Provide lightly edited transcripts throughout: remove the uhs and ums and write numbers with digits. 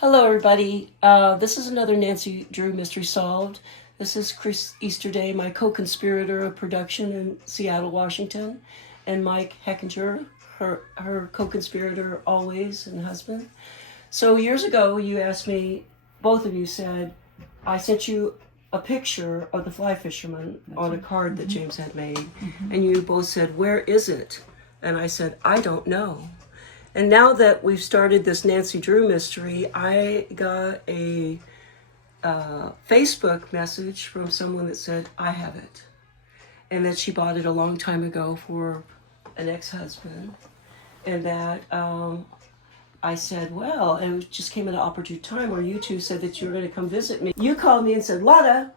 Hello, everybody. This is another Nancy Drew Mystery Solved. This is Kris Easterday, my co-conspirator of production in Seattle, Washington, and Mike Heckinger, her co-conspirator always and husband. So years ago, you asked me, both of you said, I sent you a picture of the Fly Fisherman on a card that James had made, and you both said, where is it? And I said, I don't know. And now that we've started this Nancy Drew mystery, I got a Facebook message from someone that said, I have it. And that she bought it a long time ago for an ex-husband. And that I said, well, and it just came at an opportune time where you two said that you were going to come visit me. You called me and said, Lotta,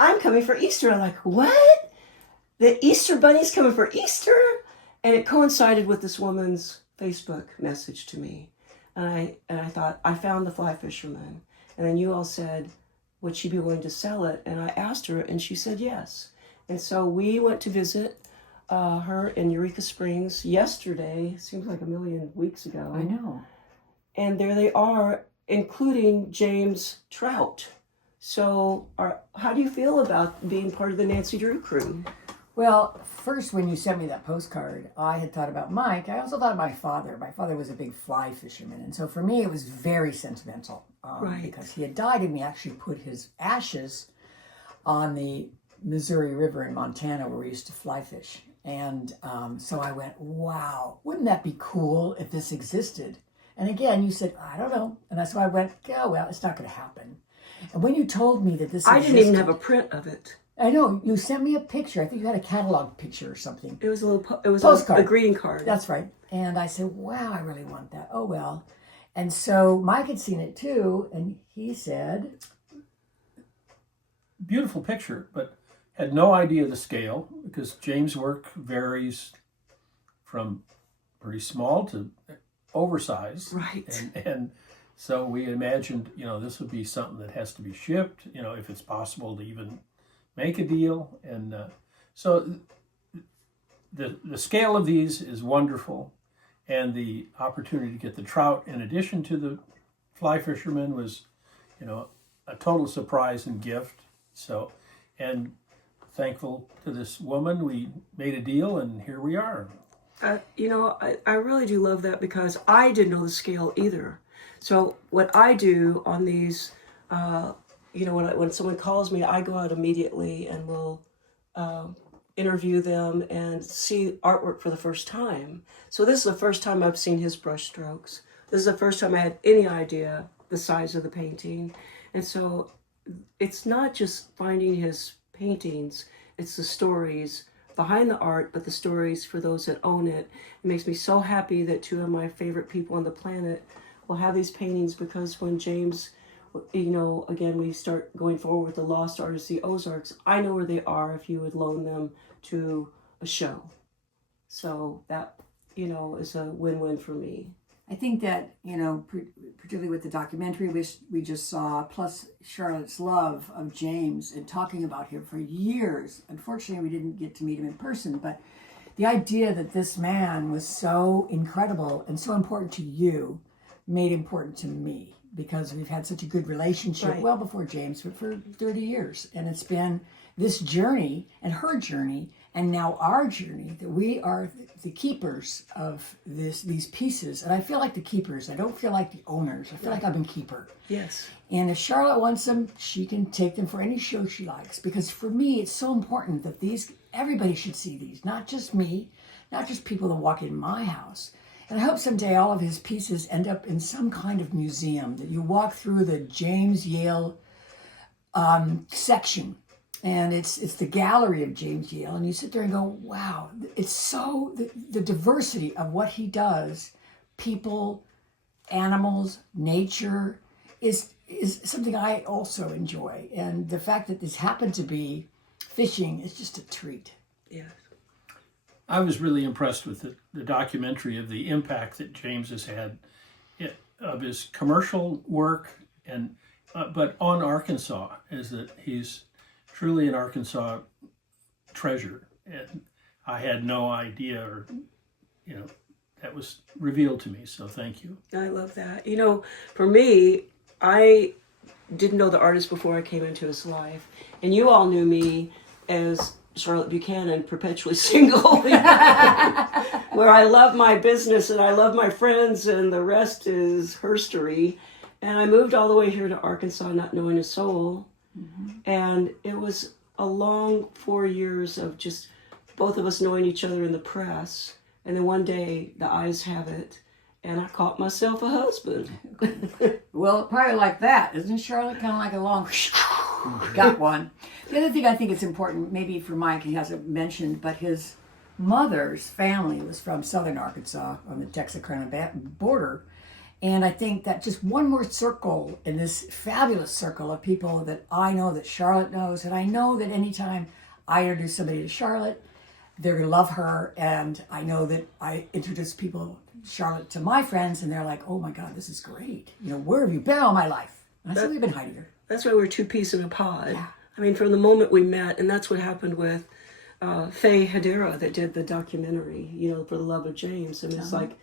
I'm coming for Easter. I'm like, what? The Easter Bunny's coming for Easter? And it coincided with this woman's Facebook message to me, and I thought, I found the Fly Fisherman. And then you all said, would she be willing to sell it? And I asked her, and she said yes. And so we went to visit her in Eureka Springs yesterday. Seems like a million weeks ago. I know. And there they are, including James Trout. So how do you feel about being part of the Nancy Drew crew? Well, first, when you sent me that postcard, I had thought about Mike. I also thought of my father. My father was a big fly fisherman. And so for me, it was very sentimental. Right. Because he had died, and we actually put his ashes on the Missouri River in Montana where we used to fly fish. And so I went, wow, wouldn't that be cool if this existed? And again, you said, I don't know. And so I went, oh, well, it's not going to happen. And when you told me that this I existed, didn't even have a print of it. I know, you sent me a picture. I think you had a catalog picture or something. It was a little, it was Postcard. a greeting card. That's right. And I said, wow, I really want that. Oh, well. And so Mike had seen it too, and he said, beautiful picture, but had no idea the scale, because James' work varies from pretty small to oversized. Right. And so we imagined, this would be something that has to be shipped, if it's possible to even make a deal. And so the scale of these is wonderful, and the opportunity to get the trout in addition to the Fly Fisherman was a total surprise and gift. So, and thankful to this woman, we made a deal, and here we are. I really do love that, because I didn't know the scale either. So what I do on these when someone calls me, I go out immediately and will interview them and see artwork for the first time. So this is the first time I've seen his brush strokes. This is the first time I had any idea the size of the painting. And so it's not just finding his paintings, it's the stories behind the art, but the stories for those that own it. It makes me so happy that two of my favorite people on the planet will have these paintings, because when James, again, we start going forward with the Lost Artists, the Ozarks, I know where they are if you would loan them to a show. So that, is a win-win for me. I think that, particularly with the documentary we just saw, plus Charlotte's love of James and talking about him for years. Unfortunately, we didn't get to meet him in person, but the idea that this man was so incredible and so important to you made important to me, because we've had such a good relationship, Right. well before James, but for 30 years. And it's been this journey and her journey and now our journey that we are the keepers of these pieces. And I feel like the keepers. I don't feel like the owners. I feel like I'm a keeper. Yes. And if Charlotte wants them, she can take them for any show she likes. Because for me, it's so important that everybody should see these. Not just me, not just people that walk in my house. And I hope someday all of his pieces end up in some kind of museum, that you walk through the James Yale section, and it's the gallery of James Yale, and you sit there and go, wow, it's so, the diversity of what he does, people, animals, nature, is something I also enjoy. And the fact that this happened to be fishing is just a treat. Yes. I was really impressed with the documentary of the impact that James has had of his commercial work, and but on Arkansas, is that he's truly an Arkansas treasure. And I had no idea, or that was revealed to me. So thank you. I love that. For me, I didn't know the artist before I came into his life, and you all knew me as Charlotte Buchanan, perpetually single, where I love my business and I love my friends, and the rest is herstory. And I moved all the way here to Arkansas, not knowing a soul, and it was a long 4 years of just both of us knowing each other in the press, and then one day the eyes have it, and I caught myself a husband. Well, probably like that, isn't Charlotte? Kind of like a long, got one. The other thing I think it's important, maybe for Mike, he hasn't mentioned, but his mother's family was from southern Arkansas on the Texarkana border. And I think that just one more circle in this fabulous circle of people that I know that Charlotte knows, and I know that anytime I introduce somebody to Charlotte, they're going to love her. And I know that I introduce Charlotte to my friends, and they're like, oh my God, this is great. Where have you been all my life? And I said, we've been hiding her. That's why we're two peas in a pod. Yeah. I mean, from the moment we met, and that's what happened with Faye Hedera that did the documentary, For the Love of James. And it's like,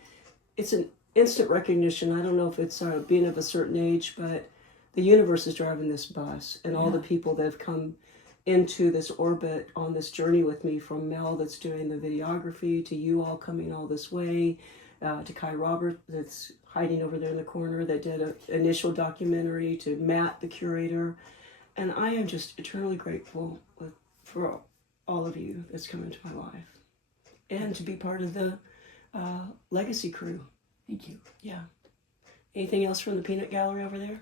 it's an instant recognition. I don't know if it's being of a certain age, but the universe is driving this bus, and all the people that have come into this orbit on this journey with me, from Mel that's doing the videography, to you all coming all this way, to Kai Robert that's hiding over there in the corner that did an initial documentary, to Matt the curator. And I am just eternally grateful for all of you that's come into my life, and to be part of the legacy crew. Thank you. Yeah. Anything else from the peanut gallery over there?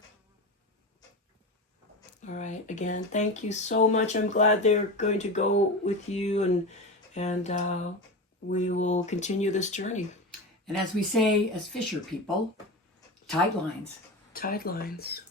All right. Again, thank you so much. I'm glad they're going to go with you, and we will continue this journey. And as we say as fisher people, tide lines. Tide lines.